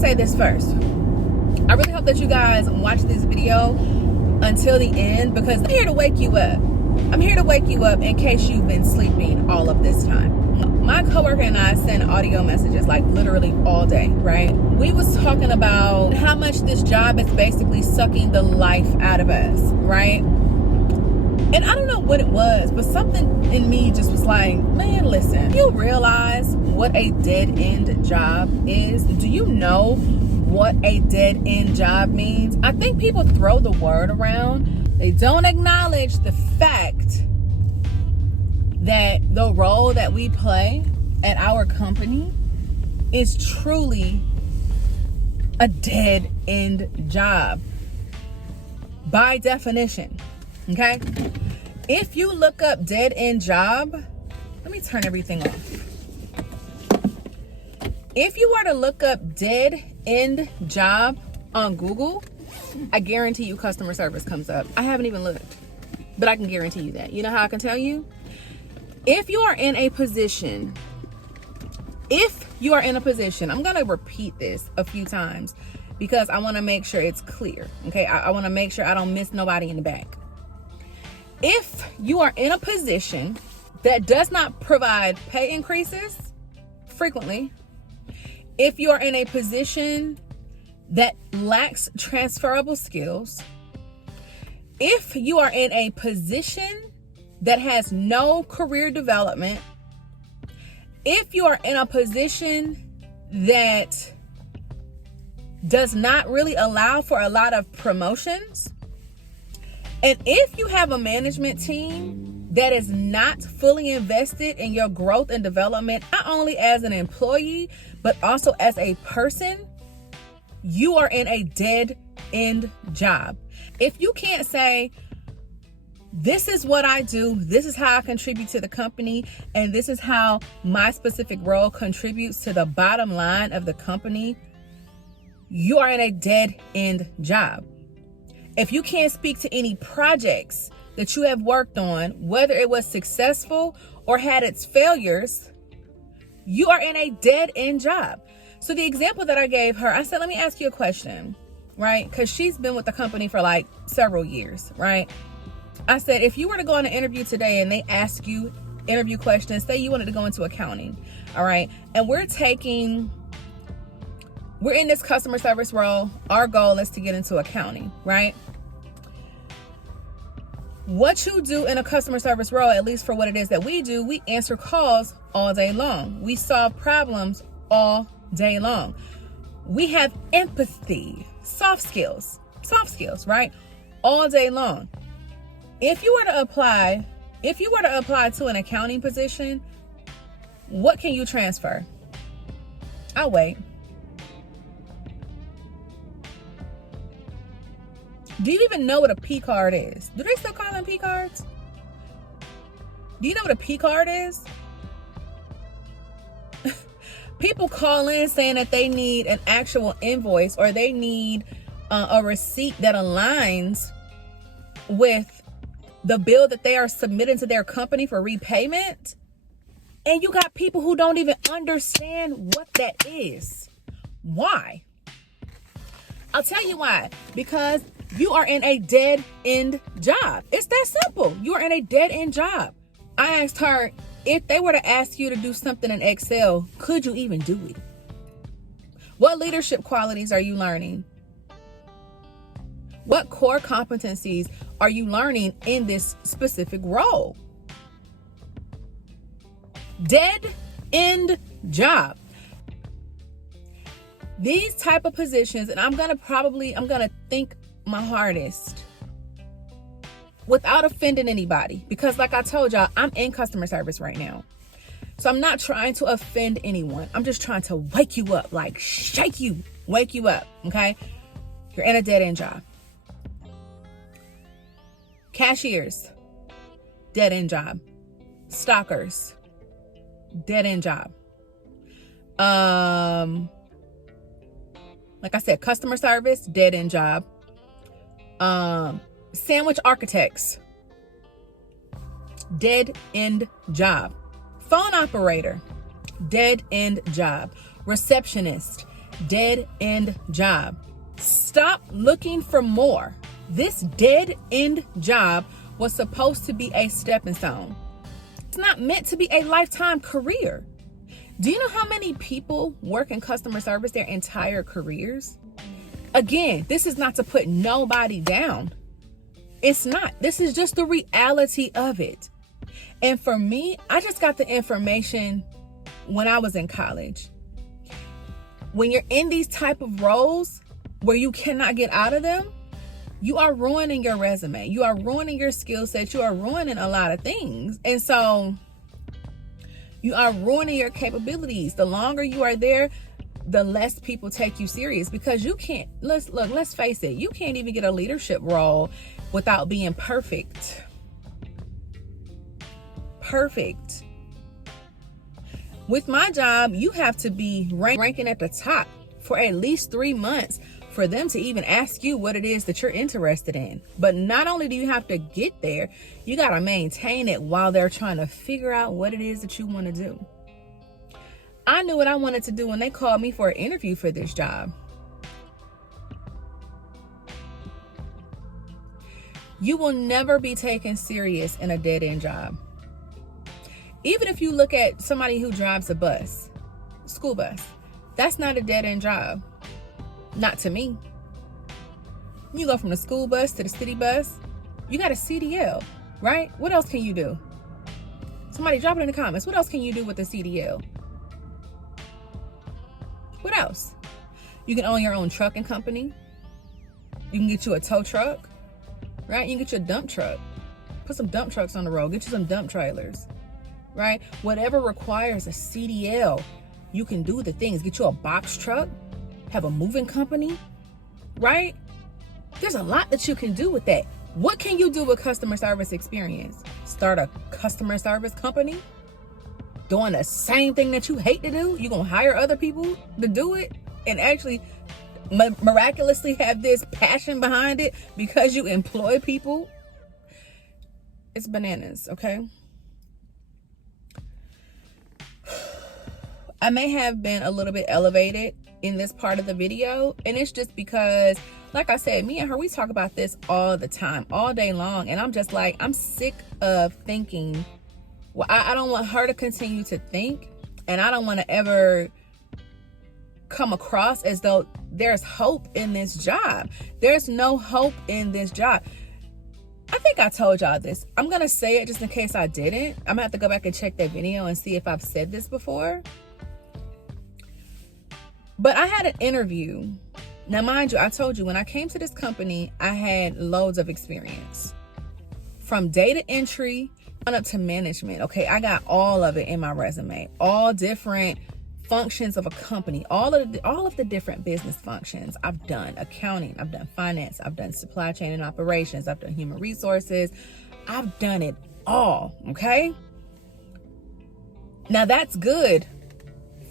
say this first. I really hope that you guys watch this video until the end, because I'm here to wake you up. I'm here to wake you up in case you've been sleeping all of this time. My coworker and I send audio messages like literally all day, right? We was talking about how much this job is basically sucking the life out of us, right? And I don't know what it was, but something in me just was like, man, listen, you realize what a dead-end job is? Do you know what a dead-end job means? I think people throw the word around. They don't acknowledge the fact that the role that we play at our company is truly a dead-end job by definition, okay? If you look up dead-end job, let me turn everything off. If you were to look up dead-end job on Google, I guarantee you customer service comes up. I haven't even looked, but I can guarantee you that. You know how I can tell you? If you are in a position, I'm going to repeat this a few times because I want to make sure it's clear, okay? I want to make sure I don't miss nobody in the back. If you are in a position that does not provide pay increases frequently, if you are in a position that lacks transferable skills, if you are in a position that has no career development, if you are in a position that does not really allow for a lot of promotions, and if you have a management team that is not fully invested in your growth and development, not only as an employee, but also as a person, you are in a dead-end job. If you can't say, this is what I do, this is how I contribute to the company, and this is how my specific role contributes to the bottom line of the company, you are in a dead-end job. If you can't speak to any projects that you have worked on, whether it was successful or had its failures, you are in a dead-end job. So the example that I gave her, I said, let me ask you a question, right? Because she's been with the company for like several years, right? I said, if you were to go on an interview today and they ask you interview questions, say you wanted to go into accounting, all right? And we're in this customer service role. Our goal is to get into accounting, right? What you do in a customer service role, at least for what it is that we do, we answer calls all day long. We solve problems all day long. We have empathy, soft skills, right? All day long. If you were to apply to an accounting position, what can you transfer? I'll wait. Do you even know what a P card is? Do they still call them P cards? Do you know what a P card is? People call in saying that they need an actual invoice or they need a receipt that aligns with the bill that they are submitting to their company for repayment. And you got people who don't even understand what that is. Why? I'll tell you why. Because you are in a dead-end job. It's that simple. You are in a dead-end job. I asked her, if they were to ask you to do something in Excel, could you even do it? What leadership qualities are you learning? What core competencies are you learning in this specific role? Dead-end job. These type of positions, and I'm gonna think my hardest without offending anybody, because like I told y'all, I'm in customer service right now. So I'm not trying to offend anyone. I'm just trying to wake you up, like shake you, wake you up, okay? You're in a dead-end job. Cashiers, dead-end job. Stockers, dead-end job. Like I said, customer service, dead-end job. Sandwich architects, dead-end job. Phone operator, dead-end job. Receptionist, dead end job. Stop looking for more. This dead end job was supposed to be a stepping stone. It's not meant to be a lifetime career. Do you know how many people work in customer service their entire careers? Again, this is not to put nobody down. It's not. This is just the reality of it. And for me, I just got the information when I was in college. When you're in these type of roles where you cannot get out of them, you are ruining your resume. You are ruining your skill set. You are ruining a lot of things. And so you are ruining your capabilities. The longer you are there, the less people take you serious, because you can't, let's face it, you can't even get a leadership role without being perfect. Perfect. With my job, you have to be ranking at the top for at least 3 months for them to even ask you what it is that you're interested in. But not only do you have to get there, you got to maintain it while they're trying to figure out what it is that you want to do. I knew what I wanted to do when they called me for an interview for this job. You will never be taken serious in a dead-end job. Even if you look at somebody who drives a bus, school bus, that's not a dead-end job. Not to me. You go from the school bus to the city bus, you got a CDL, right? What else can you do? Somebody drop it in the comments. What else can you do with a CDL? What else? You can own your own trucking company. You can get you a tow truck, right? You can get you a dump truck. Put some dump trucks on the road. Get you some dump trailers, right? Whatever requires a CDL, you can do the things. Get you a box truck. Have a moving company, right? There's a lot that you can do with that. What can you do with customer service experience? Start a customer service company? Doing the same thing that you hate to do? You're going to hire other people to do it and actually miraculously have this passion behind it because you employ people? It's bananas, okay? I may have been a little bit elevated in this part of the video, and it's just because, like I said, me and her, we talk about this all the time, all day long, and I'm just like, I'm sick of thinking. Well, I don't want her to continue to think, and I don't want to ever come across as though there's hope in this job. There's no hope in this job. I think I told y'all this. I'm gonna say it just in case I didn't. I'm gonna have to go back and check that video and see if I've said this before. But I had an interview. Now, mind you, I told you when I came to this company, I had loads of experience. From data entry on up to management. Okay, I got all of it in my resume. All different functions of a company. All of the different business functions. I've done accounting. I've done finance. I've done supply chain and operations. I've done human resources. I've done it all. Okay. Now that's good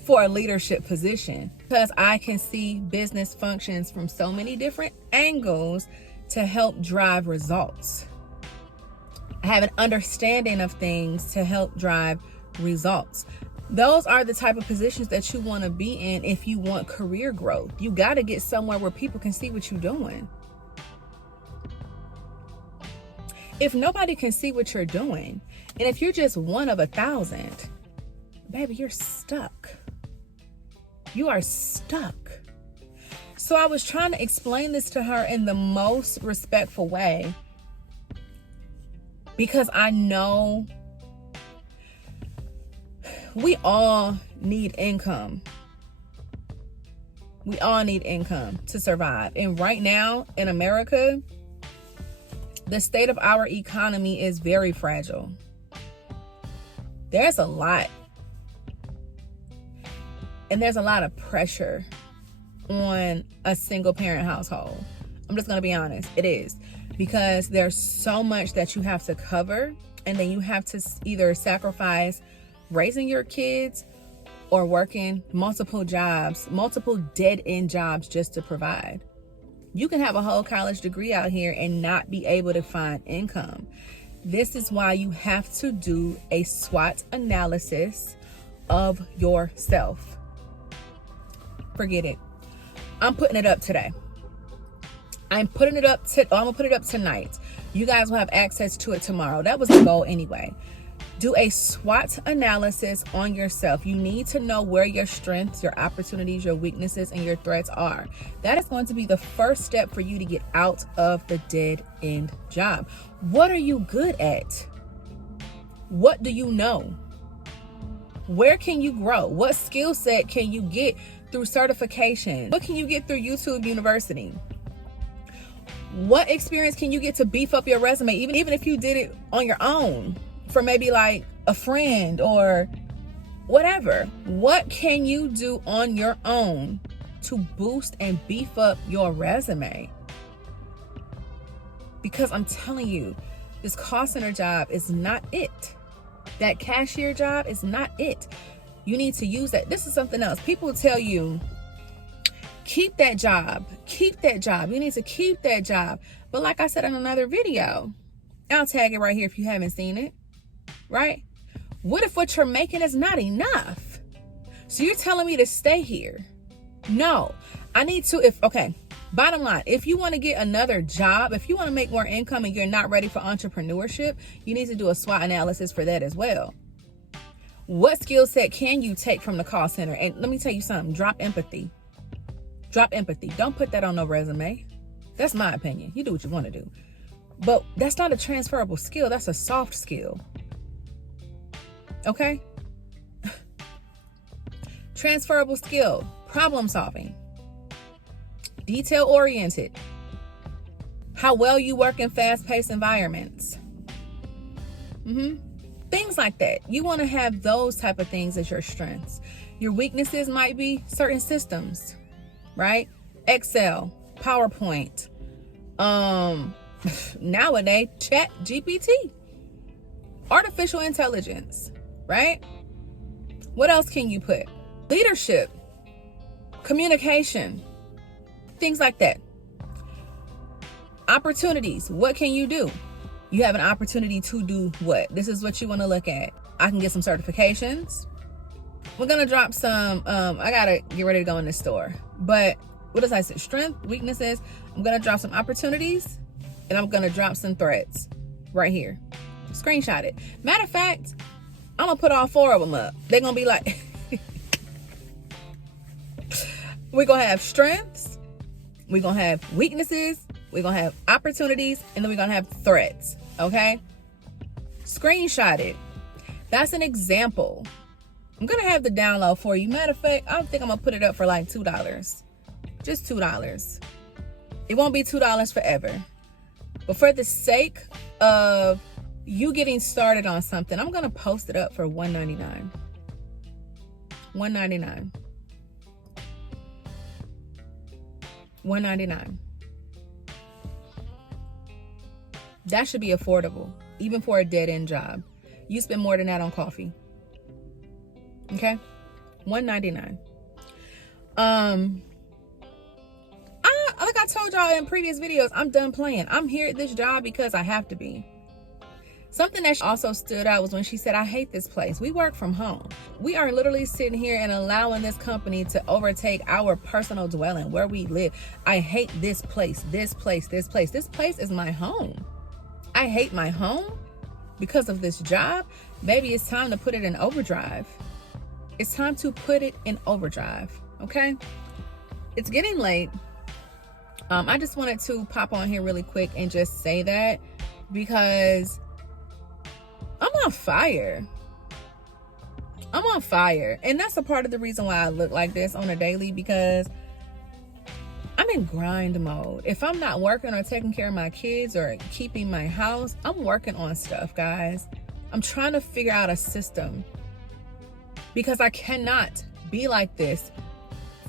for a leadership position, because I can see business functions from so many different angles to help drive results. I have an understanding of things to help drive results. Those are the type of positions that you want to be in if you want career growth. You got to get somewhere where people can see what you're doing. If nobody can see what you're doing, and if you're just one of 1,000, baby, you're stuck. You are stuck. So I was trying to explain this to her in the most respectful way, because I know we all need income. We all need income to survive. And right now in America, the state of our economy is very fragile. There's a lot. And there's a lot of pressure on a single parent household. I'm just going to be honest. It is. Because there's so much that you have to cover, and then you have to either sacrifice raising your kids or working multiple jobs, multiple dead-end jobs just to provide. You can have a whole college degree out here and not be able to find income. This is why you have to do a SWAT analysis of yourself. Forget it. I'm putting it up today. I'm gonna put it up tonight. You guys will have access to it tomorrow. That was the goal anyway. Do a SWOT analysis on yourself. You need to know where your strengths, your opportunities, your weaknesses, and your threats are. That is going to be the first step for you to get out of the dead end job. What are you good at? What do you know? Where can you grow? What skill set can you get through certification? What can you get through YouTube University? What experience can you get to beef up your resume, even if you did it on your own for maybe like a friend or whatever? What can you do on your own to boost and beef up your resume? Because I'm telling you, this call center job is not it. That cashier job is not it. You need to use that. This is something else. People tell you, keep that job. Keep that job. You need to keep that job. But like I said in another video, I'll tag it right here if you haven't seen it, right? What if what you're making is not enough? So you're telling me to stay here? No, I need to, bottom line, if you want to get another job, if you want to make more income and you're not ready for entrepreneurship, you need to do a SWOT analysis for that as well. What skill set can you take from the call center? And let me tell you something, drop empathy. Drop empathy. Don't put that on no resume. That's my opinion. You do what you want to do. But that's not a transferable skill. That's a soft skill. Okay? Transferable skill. Problem solving. Detail oriented. How well you work in fast-paced environments. Things like that. You want to have those type of things as your strengths. Your weaknesses might be certain systems, right? Excel, PowerPoint, nowadays Chat GPT, artificial intelligence, right? What else can you put? Leadership, communication, things like that. Opportunities. What can you do? You have an opportunity to do what? This is what you want to look at. I can get some certifications. We're going to drop some, I got to get ready to go in the store. But what does I say? Strength, weaknesses. I'm going to drop some opportunities and I'm going to drop some threats right here. Screenshot it. Matter of fact, I'm going to put all 4 of them up. They're going to be like, we're going to have strengths. We're going to have weaknesses. We're going to have opportunities. And then we're going to have threats. Okay? Screenshot it. That's an example. I'm going to have the download for you. Matter of fact, I think I'm going to put it up for like $2. Just $2. It won't be $2 forever. But for the sake of you getting started on something, I'm going to post it up for $1.99. $1.99. $1.99. That should be affordable, even for a dead-end job. You spend more than that on coffee. Okay? $1.99. Like I told y'all in previous videos, I'm done playing. I'm here at this job because I have to be. Something that also stood out was when she said, I hate this place. We work from home. We are literally sitting here and allowing this company to overtake our personal dwelling where we live. I hate this place, this place, this place. This place is my home. I hate my home because of this job. Baby, it's time to put it in overdrive. It's time to put it in overdrive, okay? It's getting late. I just wanted to pop on here really quick and just say that because I'm on fire. I'm on fire. And that's a part of the reason why I look like this on a daily, because I'm in grind mode. If I'm not working or taking care of my kids or keeping my house, I'm working on stuff, guys. I'm trying to figure out a system because I cannot be like this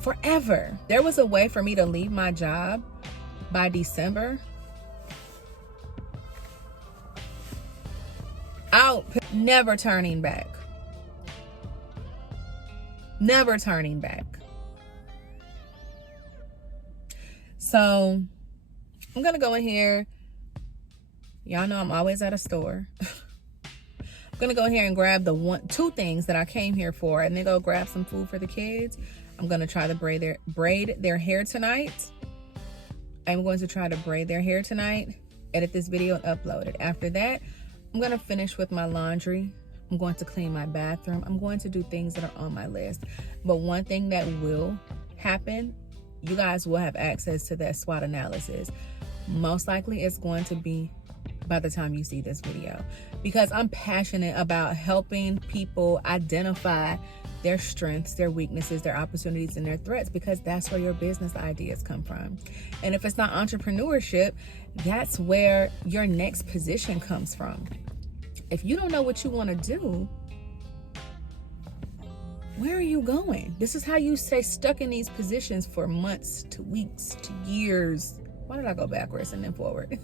forever. There was a way for me to leave my job by December. Out, never turning back. Never turning back. So I'm gonna go in here. Y'all know I'm always at a store. I'm gonna go in here and grab the 2 things that I came here for, and then go grab some food for the kids. I'm going to try to braid their hair tonight. I'm going to try to braid their hair tonight, edit this video and upload it. After that, I'm going to finish with my laundry. I'm going to clean my bathroom. I'm going to do things that are on my list. But one thing that will happen, you guys will have access to that SWOT analysis. Most likely it's going to be by the time you see this video, because I'm passionate about helping people identify their strengths, their weaknesses, their opportunities, and their threats, because that's where your business ideas come from. And if it's not entrepreneurship, that's where your next position comes from. If you don't know what you want to do, where are you going? This is how you stay stuck in these positions for months to weeks to years. Why did I go backwards and then forward?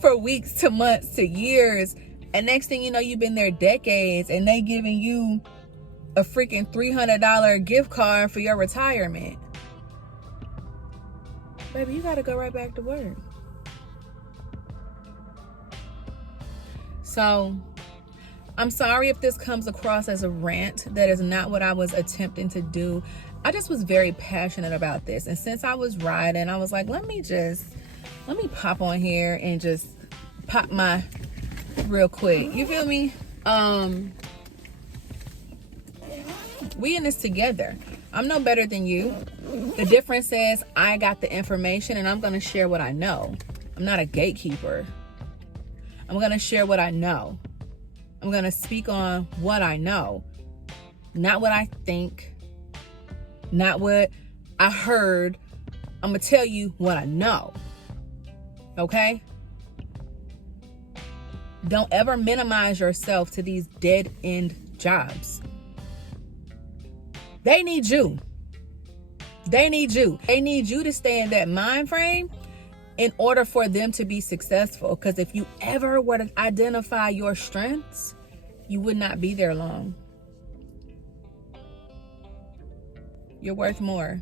For weeks to months to years. And next thing you know, you've been there decades and they giving you a freaking $300 gift card for your retirement. Baby, you got to go right back to work. So I'm sorry if this comes across as a rant. That is not what I was attempting to do. I just was very passionate about this. And since I was riding, I was like, let me pop on here and just pop my real quick. You feel me? We in this together. I'm no better than you. The difference is I got the information and I'm going to share what I know. I'm not a gatekeeper. I'm going to share what I know. I'm going to speak on what I know. Not what I think. Not what I heard. I'm going to tell you what I know. Okay? Don't ever minimize yourself to these dead-end jobs. They need you. They need you. They need you to stay in that mind frame in order for them to be successful. Because if you ever were to identify your strengths, you would not be there long. You're worth more.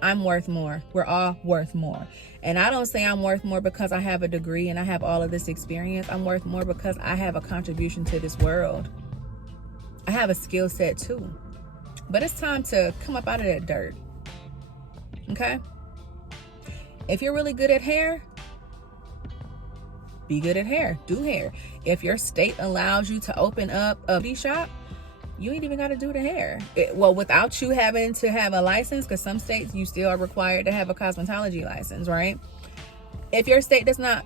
I'm worth more. We're all worth more. And I don't say I'm worth more because I have a degree and I have all of this experience. I'm worth more because I have a contribution to this world. I have a skill set too. But it's time to come up out of that dirt. Okay? If you're really good at hair, be good at hair. Do hair. If your state allows you to open up a beauty shop, you ain't even got to do the hair. Well, without you having to have a license, because some states you still are required to have a cosmetology license, right? If your state does not,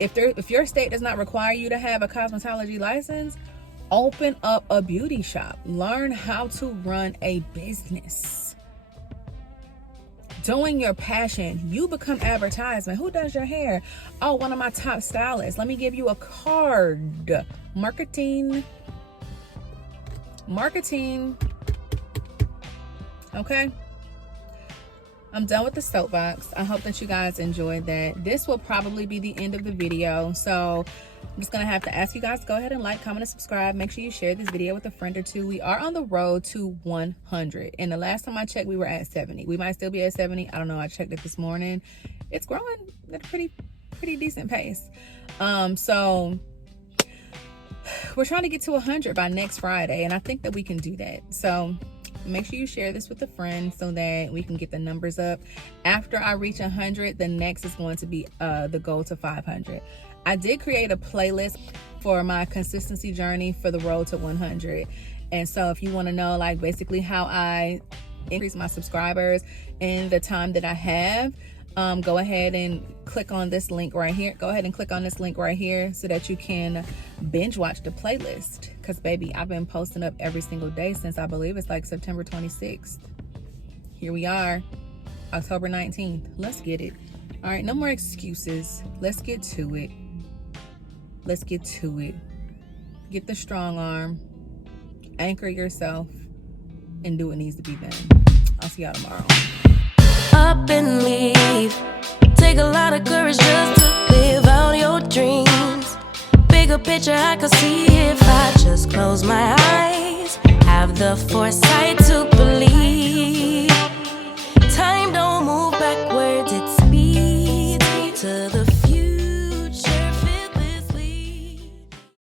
if your state does not require you to have a cosmetology license, open up a beauty shop. Learn how to run a business. Doing your passion, you become advertisement. Who does your hair? Oh, one of my top stylists. Let me give you a card. Marketing. Okay, I'm done with the soapbox. I hope that you guys enjoyed that. This will probably be the end of the video, so I'm just gonna have to ask you guys to go ahead and like, comment, and subscribe. Make sure you share this video with a friend or two. We are on the road to 100, and the last time I checked we were at 70. We might still be at 70. I don't know. I checked it this morning. It's growing at a pretty decent pace. So we're trying to get to 100 by next Friday, and I think that we can do that. So make sure you share this with a friend so that we can get the numbers up. After I reach 100, the next is going to be the goal to 500. I did create a playlist for my consistency journey for the road to 100. And so if you want to know, like, basically how I increase my subscribers in the time that I have, go ahead and click on this link right here. Go ahead and click on this link right here so that you can binge watch the playlist. Because, baby, I've been posting up every single day since I believe it's like September 26th. Here we are, October 19th. Let's get it. All right, no more excuses. Let's get to it. Let's get to it. Get the strong arm. Anchor yourself and do what needs to be done. I'll see y'all tomorrow. Up and leave. Take a lot of courage just to live out your dreams. Bigger picture I could see if I just